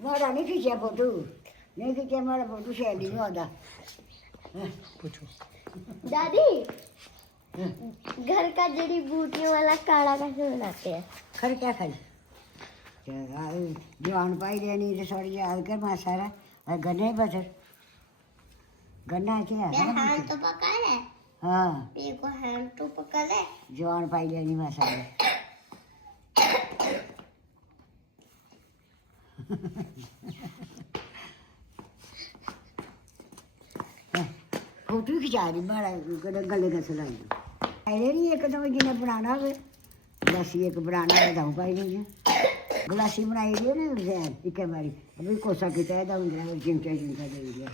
मारा नहीं खींचा फोटो नहीं खींचा मारा फोटो शैल नहीं आता पूछो दादी घर का जड़ी बूटियों वाला काढ़ा कैसे बनाते हैं? खर क्या खाई जवान पाई लेनी तो थोड़ी याद कर मां सारा गन्ने बसर गन्ना क्या है हैंड तो पका ले हाँ ये को हैंड तो पका ले जवान पाई लेनी मां सारा फोटो खिचा रही बड़ा गले का सुनाई पहले नहीं एक तो जिन्हें बनाना हो गलासी एक बनाना है दाऊ पाई नहीं गलासी बनाई दी ना एक बारी अभी कोसा किता है दाऊ चिमचा चिमचा दे दिया